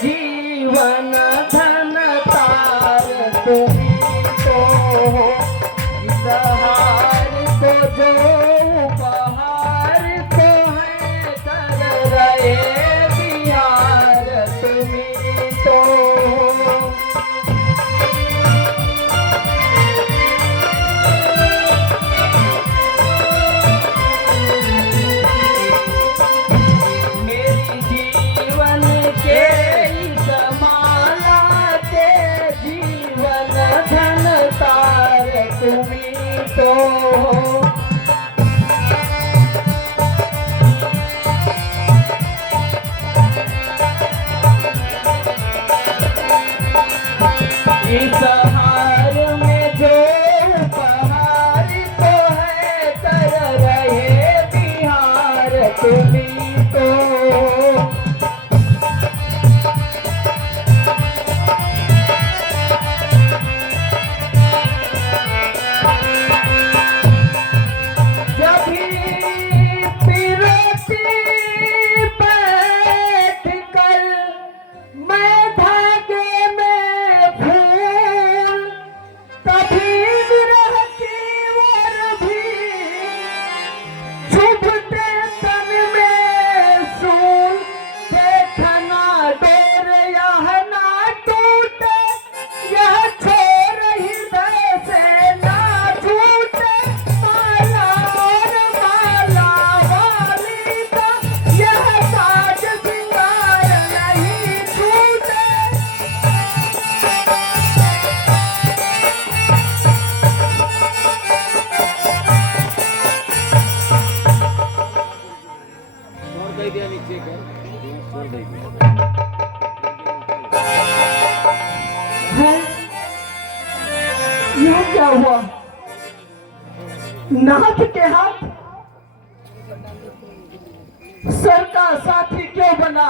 जीवन धन तार तुम्ही तो हो, सहार को जो उपहार को है कर रहे बिहार तुम्ही तो हो। मेरी जीवन के इस माला के जीवन धन तार तुम्ही तो हो। इस हार में जो उपहार तो है कर रहे बिहार तुम्ही तो हो। जब भी पिरती बैठ कर मैं धागे में फूल, कभी विरह की ओर भी चुभते तन में सूल। देखना डोर यह ना टूटे, यह छोर हृदय से ना छूटे। माला और माला वाली का यह साज सिंगार नहीं छूटे। छोड़ दे दिया नीचे का, छोड़ दे दिया। है यह क्या हुआ? नाथ के हाथ सर का साथी क्यों बना?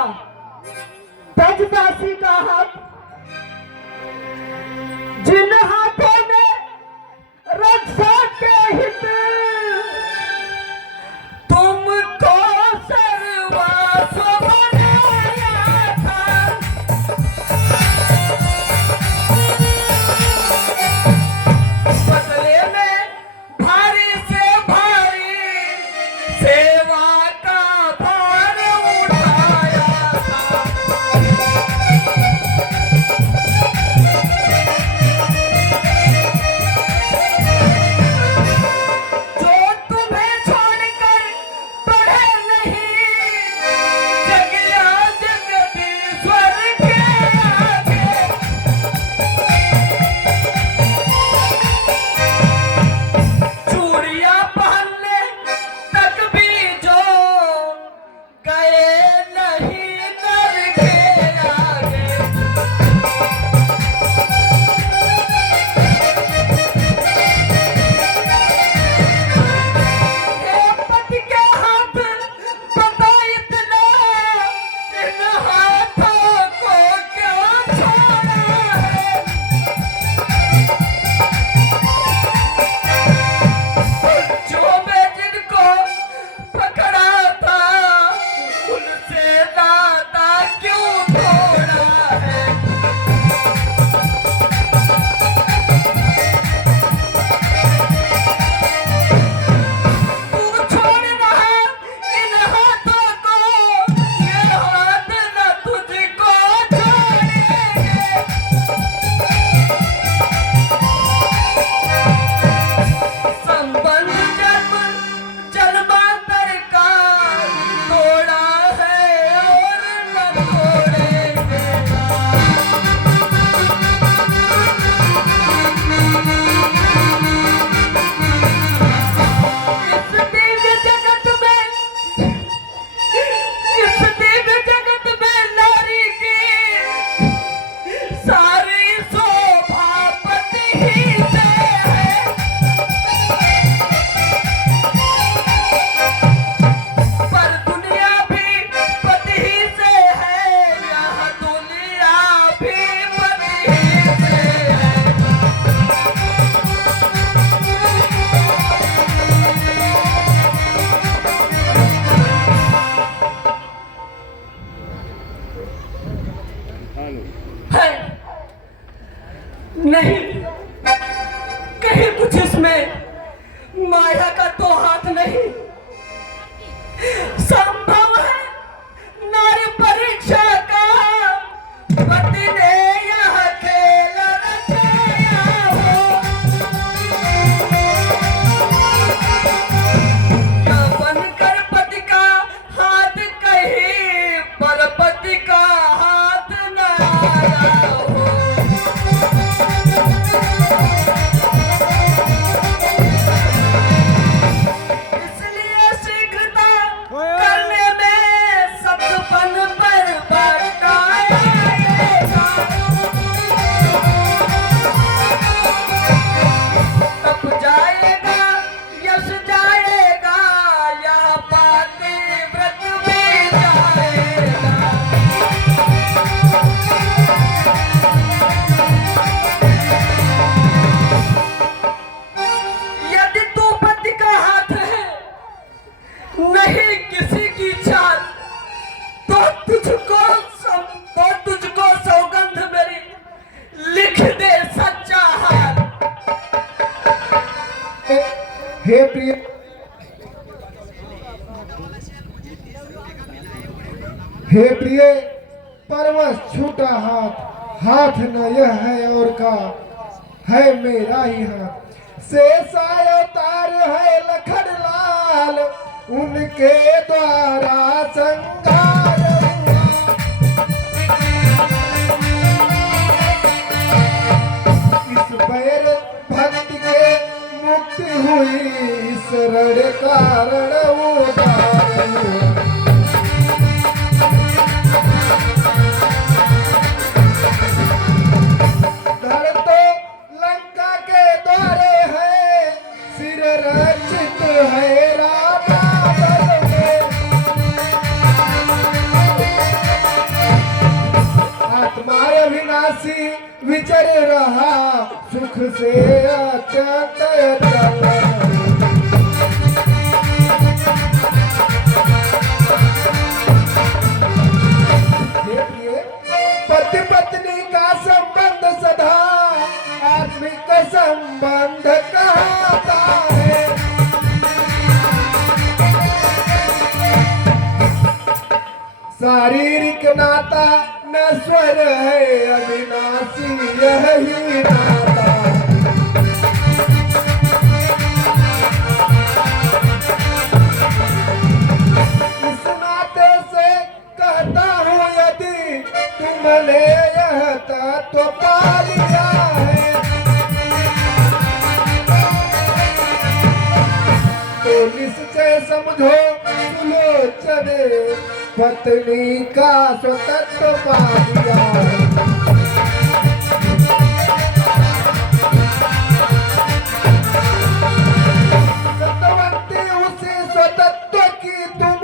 ब्रजदासी का हाथ, जिन हाथों ने रक्षा के हित तुमको सर्वस्व बनाया था। बदले में भारी से भारी सेवा का भार उठाया था। है नहीं, कहीं कुछ इसमें माया का तो हाथ नहीं। संभव है नारी परीक्षा का पति ने यह खेल रचाया हो, या बनकर पति का हाथ कहीं पर पति का हाथ न आया हो। इसलिए शीघ्रता करने में सत्पन पर बरताया जाएगा। तब जाएगा यश जाएगा, यह पाति व्रत भी जाएगा। यदि तू पति का हाथ है, नहीं किसी की चाल, तो तुझको सौगंध मेरी लिख दे सच्चा हाल। हे प्रिय, हे प्रिय, परवश छूटा हाथ, हाथ न यह है और का है मेरा ही हाथ। शेषा अवतार है लखन लाल, उनके द्वारा संगार हुआ। इस बैर भक्ति के मुक्ति हुई, इस रण कारण उदार हुआ। धर तो लंका के द्वारे है, सिर रचित है रामावल में। आत्मा अविनाशी विचर रहा, सुख से अत्यंत अचल। पति पत्नी का संबंध सदा आत्मिक संबंध कहता है। शारीरिक नाता नश्वर है, अविनाशी यही नाता। इस नाते से कहता हूँ, यदि तुमने यह तत्व पा लिया है, तो निश्चय समझो सुलोचने पत्नी का स्वतंत्र पा लिया है। सत्यवती उसी स्वतंत्र की तुम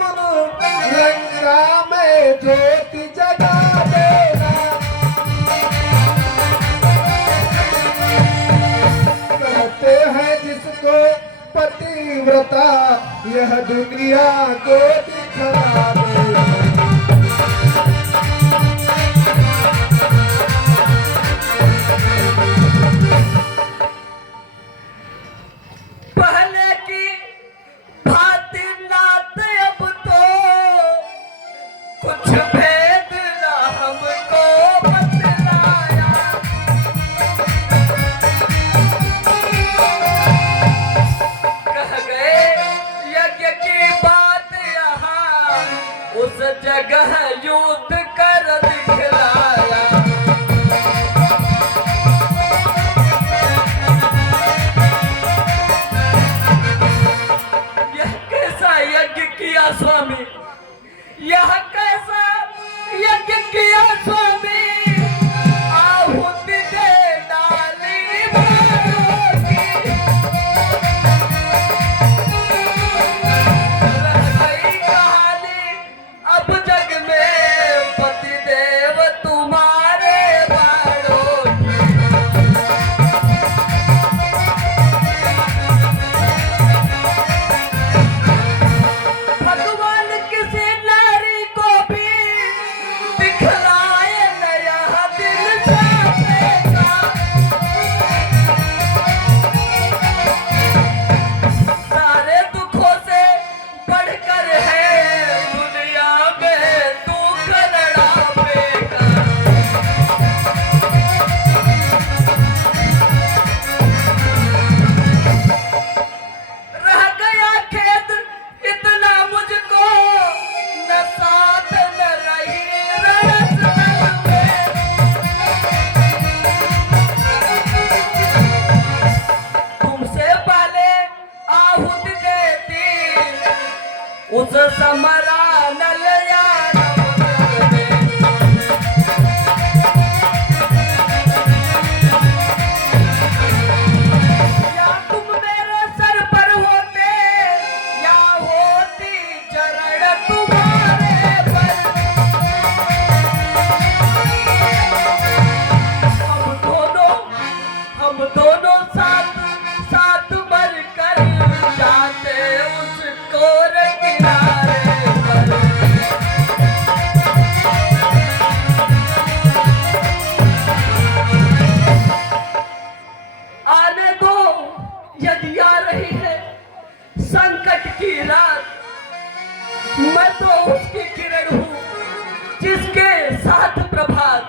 लंका में ज्योति जगा देना। कहते हैं जिसको पतिव्रता, यह दुनिया को दिखला देना। पहले की भांति नात अब तो कुछ भेद न हमको बतलाया। कह गए यज्ञ की बात यहाँ, उस जगह युद्ध कर दिखलाया। यह कैसा यज्ञ किया स्वामी, यह कैसा यज्ञ किया स्वामी। आहुति दे डाली भारों की, रह गई कहानी अब जग में, पति देव तुम्हारे बाड़ों की। भगवान किसी नारी को भी दिखलाए साथ प्रभात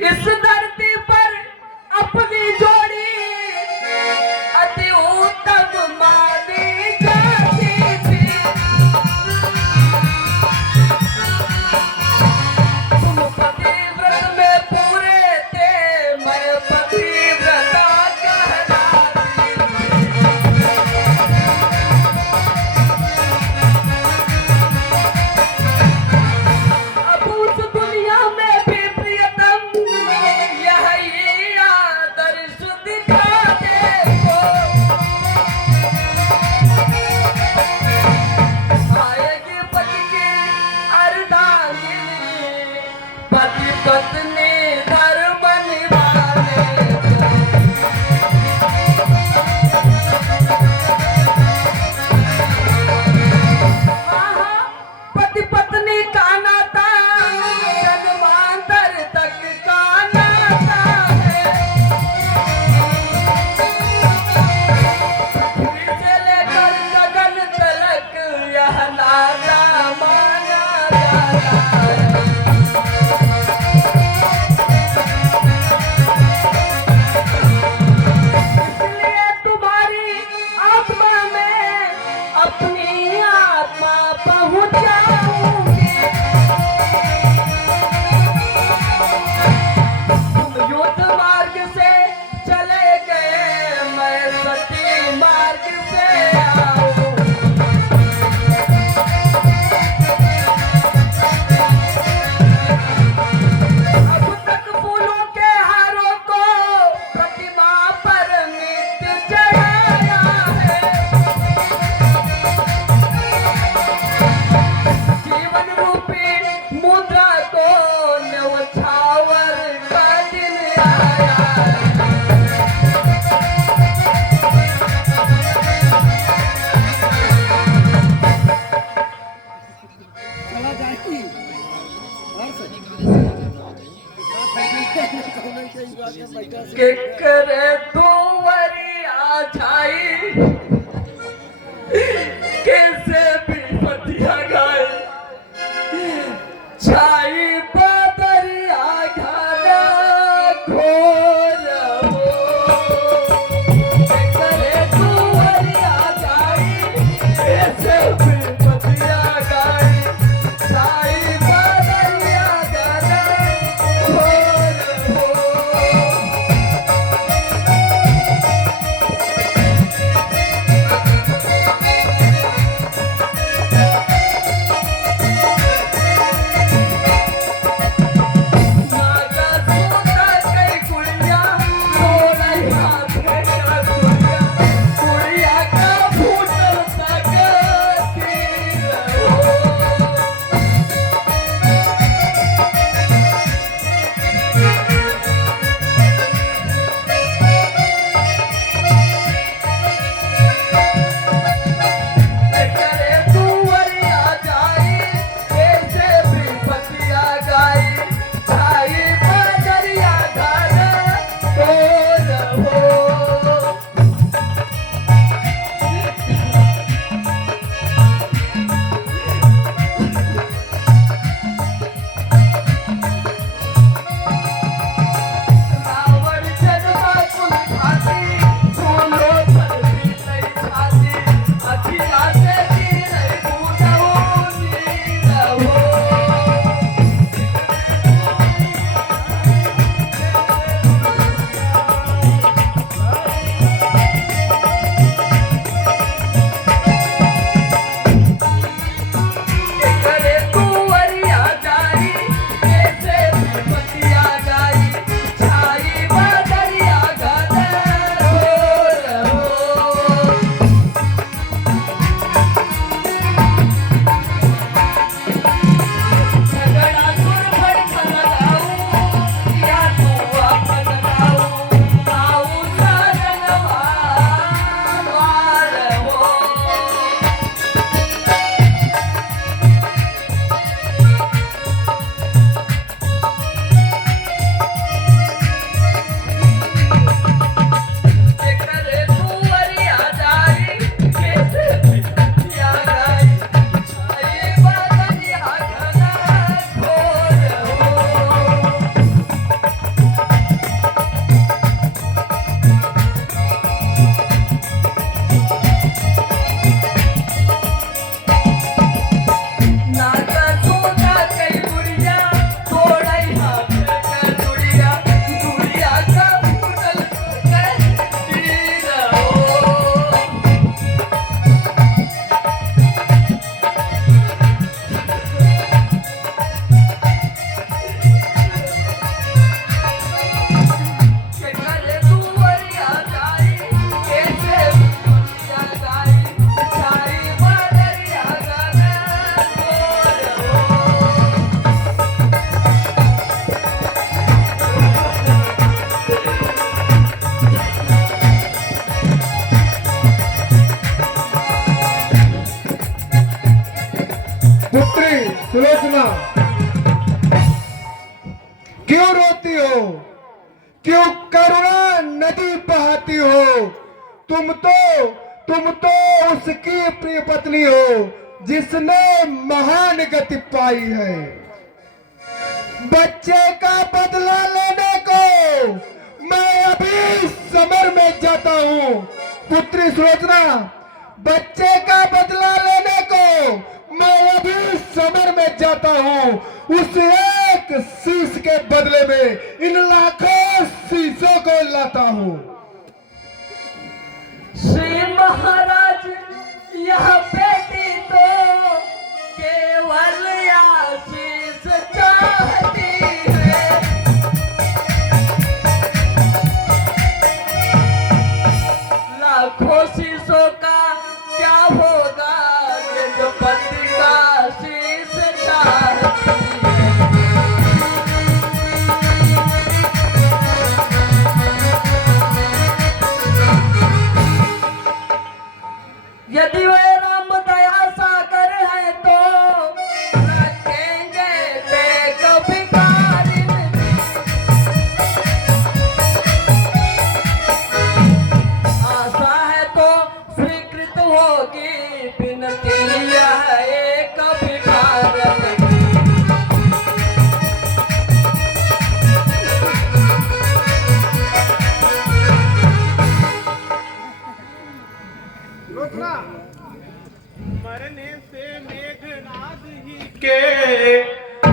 इस धरती पर अपनी जोड़ी अति उत्तम मानी जाती थी। तुम पतिव्रत में पूरे थे, मैं पतिव्रता कहलाती थी। अब उस दुनिया में भी प्रियतम यही आदर्श दिखा देखो। आएगी पति की अर्धांगिनी, पति पत्नी धर्म निभाने पति पत्नी का नाता जन्मांतर तक का नाता है। पृथ्वी से लेकर गगन तलक यह नाता माना जाता है। इसलिए तुम्हारी आत्मा में अपनी आत्मा पहुंचाऊंगी। तुम युद्ध मार्ग से चले गए, मैं सती मार्ग से आऊं। अब तक फूलों के हारों को प्रतिमा पर नित्य चढ़ाया है। जीवन रूपी मुद्रा को न्यौछावर का दिन आया है। के करे दुवरी आ जाई, कैसे भी पतिया गाए छाई बदरिया घना घोर हो। के करे दुवरी आ जाई, कैसे भी पतिया गाए छाई बदरिया घना घोर हो। क्यों रोती हो, क्यों करुणा नदी बहाती हो? तुम तो उसकी प्रिय पत्नी हो जिसने महान गति पाई है। बच्चे का बदला लेने को मैं अभी समर में जाता हूँ। पुत्री सुलोचना, बच्चे का बदला लेने को मैं अभी समर में जाता हूँ। उस एक शीश के बदले में इन लाखों शीशों को लाता हूँ। श्री महाराज, यह बेटी तो केवल आशीष चाहती है। लाखों शीशों का क्या होगा ये जो पति का शीश चाहती है। यदि वे राम दया सागर है तो रखेंगे टेक भिखारी। आशा है तो स्वीकृत होगी विनती यह एक भिखारी। मरने से मेघनाद ही के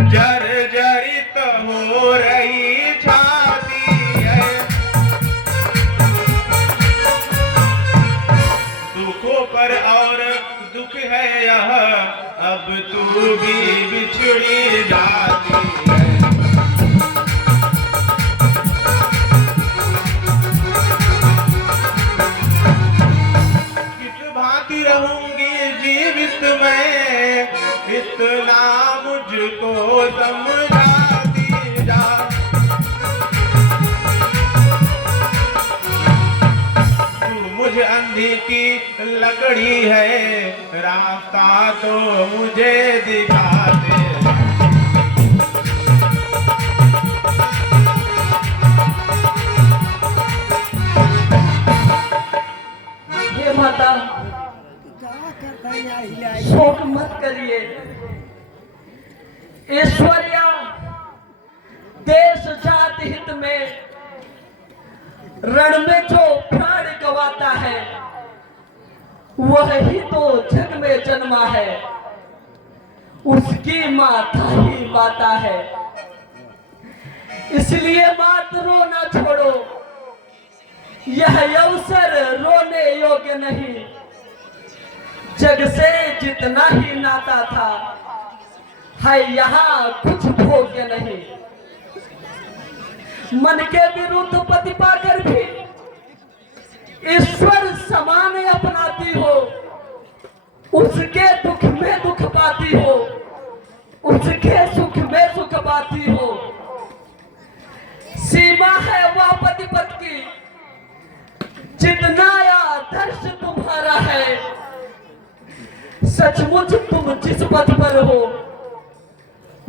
जर्जरित हो रही छाती है। दुखों पर और दुख है यह, अब तू भी बिछड़ी जाती है। रहूंगी जीवित मैं, इतना मुझको समझाती जा। तू मुझे अंधी की लकड़ी है, रास्ता तो मुझे दिखा दे। हे माता, शोक मत करिए। ईश्वरिया देश जात हित में रण में जो प्राण गवाता है वह ही तो जग में जन्मा है। उसकी माता ही माता है। इसलिए मात रोना छोड़ो। यह अवसर रोने योग्य नहीं। जग से जितना ही नाता था है यहाँ कुछ भोग्य नहीं। मन के विरुद्ध पति पाकर भी ईश्वर समान अपनाती हो। उसके दुख में दुख पाती हो, उसके सुख में सुख पाती हो। सीमा है वह पति पत की, जितना आदर्श तुम्हारा है। सचमुच तुम जिस पद पर हो,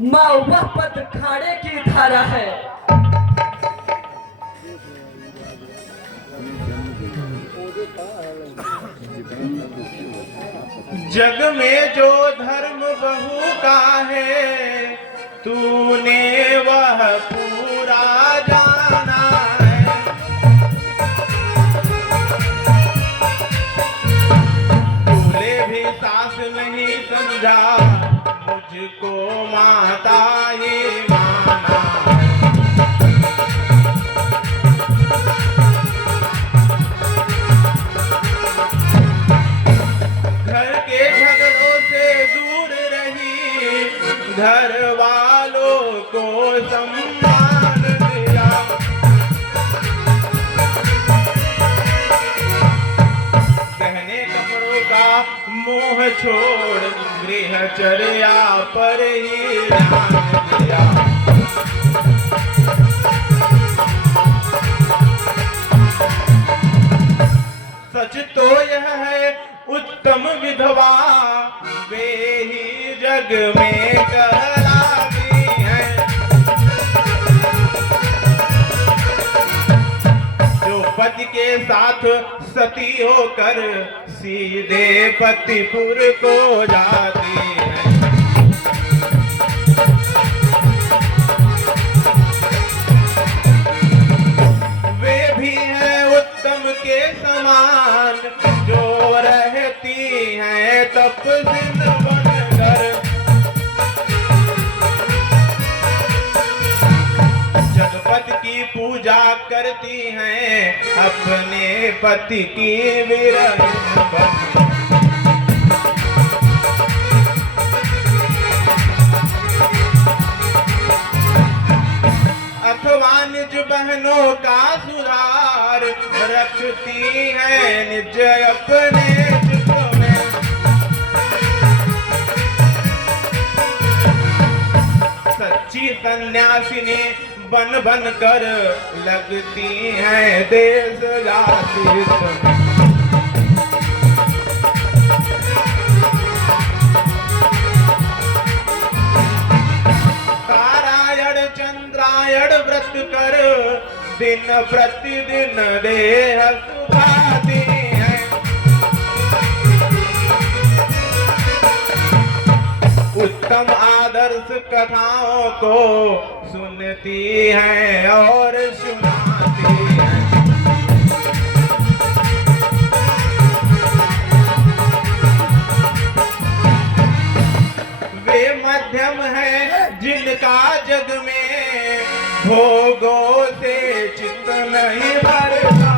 माँ वह पद खाने की धारा है। जग में जो धर्म बहू का है, तूने वह पूरा जाना है। तूने भी सास नहीं समझा, मुझको माता ही माना। घर के झगड़ों से दूर रही, घर वालों को सम्मान दिया। गहने कपड़ों का मोह छोड़, गृहचर्या पर ही ध्यान दिया। सच तो यह है उत्तम विधवा, वे ही जग में कहलाती हैं। पति के साथ सती होकर सीधे पतिपुर को जाती है। वे भी हैं उत्तम के समान, जो रहती हैं तपस्विन बनकर। जगपति की पूजा करती हैं, अपने पति की विरहिण बन। अथवा निज बहनों का सुधार, रखती हैं निज अपने चित्त में। सच्ची सन्यासिनी बन बन कर लगती हैं देश जाति में। चंद्रायण व्रत कर दिन प्रतिदिन देह सुखाती है। उत्तम आदर्श कथाओं को सुनती हैं और सुनाती हैं। वे मध्यम है जिनका जग में भोगों से चित्त नहीं भरता।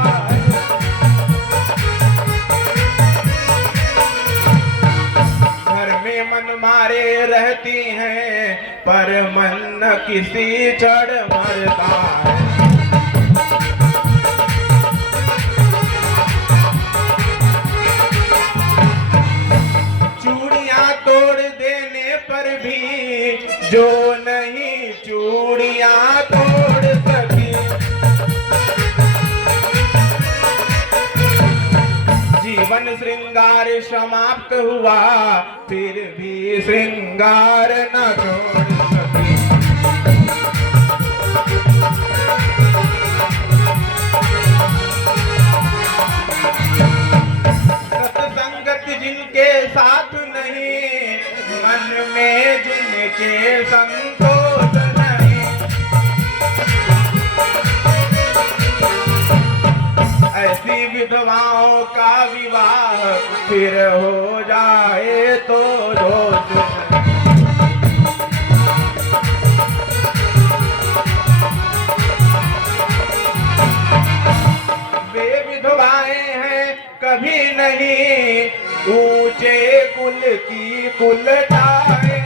घर में मन मारे रहती हैं, पर मन न किसी चढ़ मरता है। चूड़ियां तोड़ देने पर भी जो नहीं चूड़ियां तोड़ सकी, जीवन श्रृंगार समाप्त हुआ, फिर भी श्रृंगार न छोड़ सकी। सत्संगत जिनके साथ नहीं, मन में जिनके संतोष नहीं, ऐसी विधवाओं का विवाह फिर हो जाए तो दोष नहीं। वे विधवाएं हैं कभी नहीं ऊंचे कुल की कुलटाए।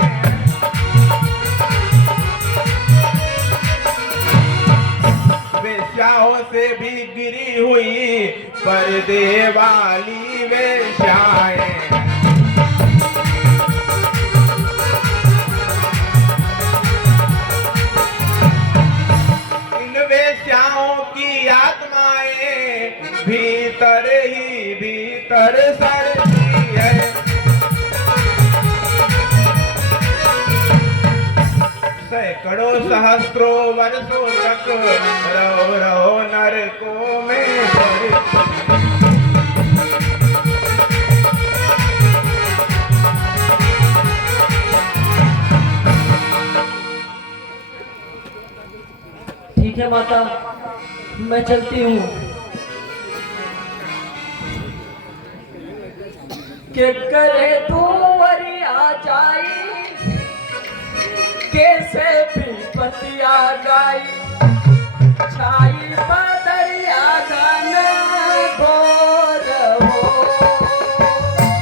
वेश्याओं से भी गिरी हुई पर्दे वाली वेश्याएं। इन वेश्याओं की आत्माएं भीतर ही भीतर सड़ती है। सैकड़ों सहस्त्रों वर्षों तक रहो रहो नरकों में पड़ती। ठीक है माता, मैं चलती हूँ। के करे तू वरिया जाई, कैसे भी पतिया गाई, छाई बदरिया घन घोर हो।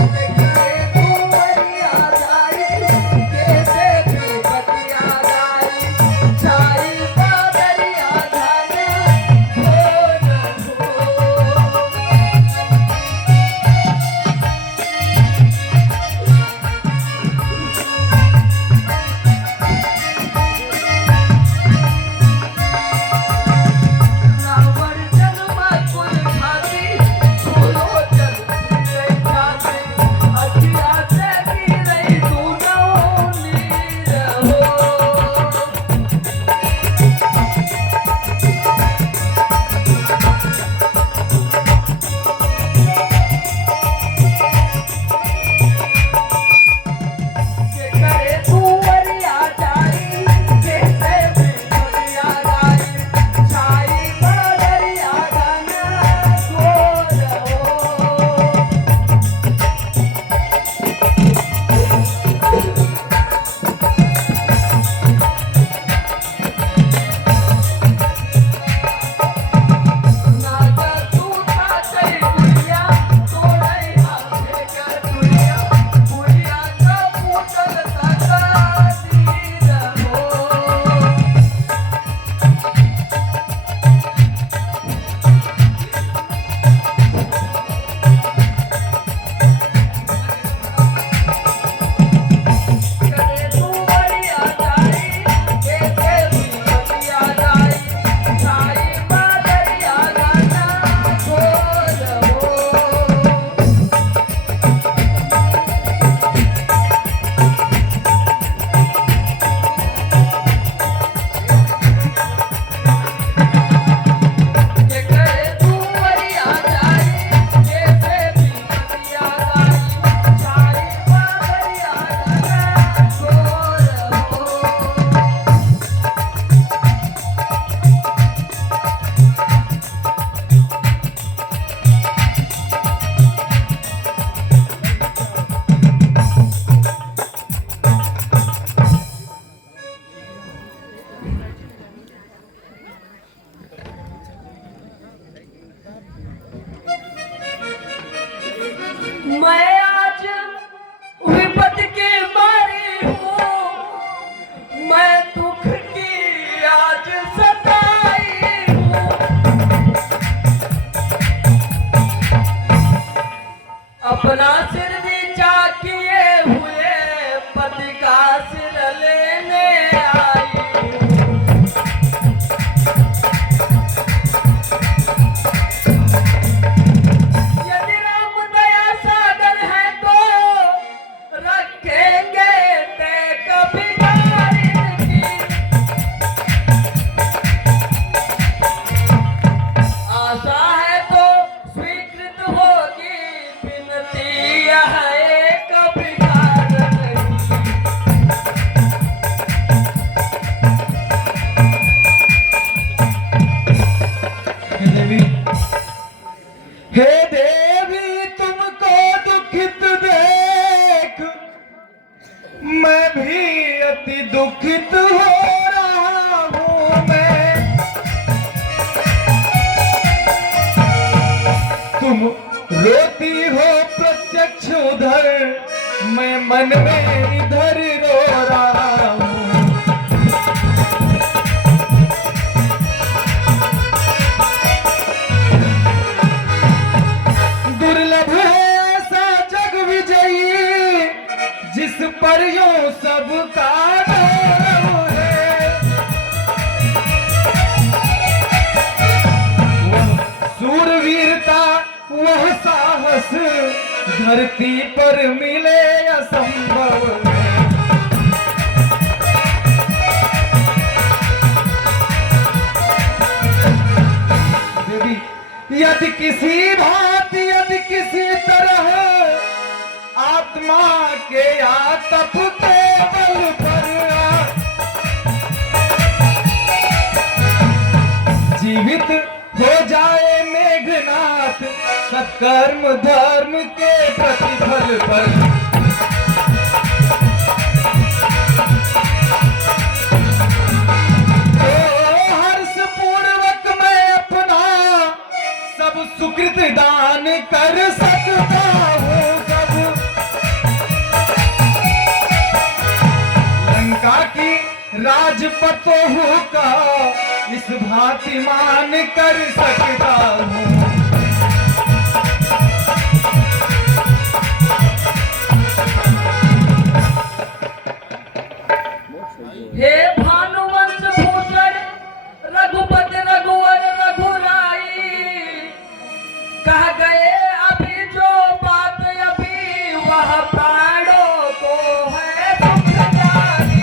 के करे तू वरिया जाई, कैसे भी पतिया गाई, छाई बदरिया घन घोर हो। उधर, मैं मन में इधर रो रहा हूँ। दुर्लभ है ऐसा जग विजयी जिस पर यूं सबका गौरव है। वह सूरवीरता, वह साहस धरती पर मिले असंभव है। देवी, यदि किसी भांति, यदि किसी तरह आत्मा के आतप के बल पर जीवित हो जाए मेघनाथ, सत्कर्म धर्म के प्रतिफल पर। सुकृत दान कर सकता हूँ सब, लंका की राजपतोह का इस भांति मान कर सकता हूँ। हे भानुवंश भूषण रघुपति रघुवर रघुराई, कह गए अभी जो बात अभी वह प्राणों को है दुखदाई।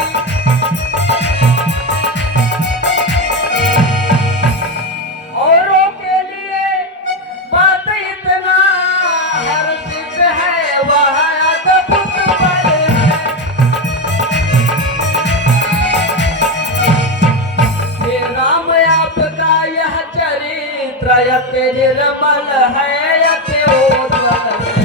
औरों के लिए बात इतना हर्षित है वह अद्भुत बल है। हे राम आपका यह चरित्र यति निर्मल है, यति उज्ज्वल है।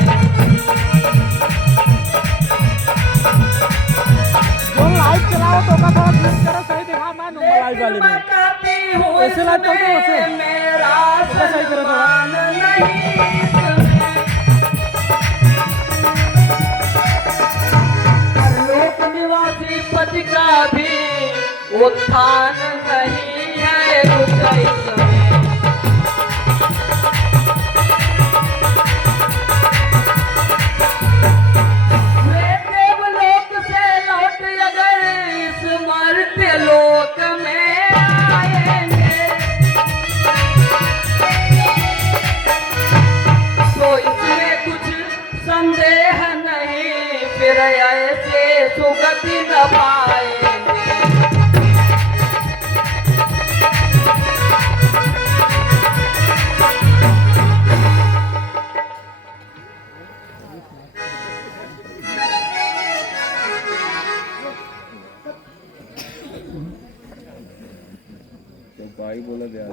जो लाइव चलाओ तो का थोड़ा क्लिक करो, सही दिखा मैं नंबर लाइव वाले लेकिन मैं में कहती हूँ ऐसे लाइव चलते हैं इसमें वैसे मेरा तो सही करो थोड़ा। सम्मान नहीं इसमें। लोक निवासी पति का भी उत्थान नहीं है ऊंचाई में। वे देवलोक से लौट अगर इस मर्त्य लोक में आएंगे, तो इसमें कुछ संदेह नहीं, फिर ऐसे सुगति न पाएंगे। तो भाई बोला गया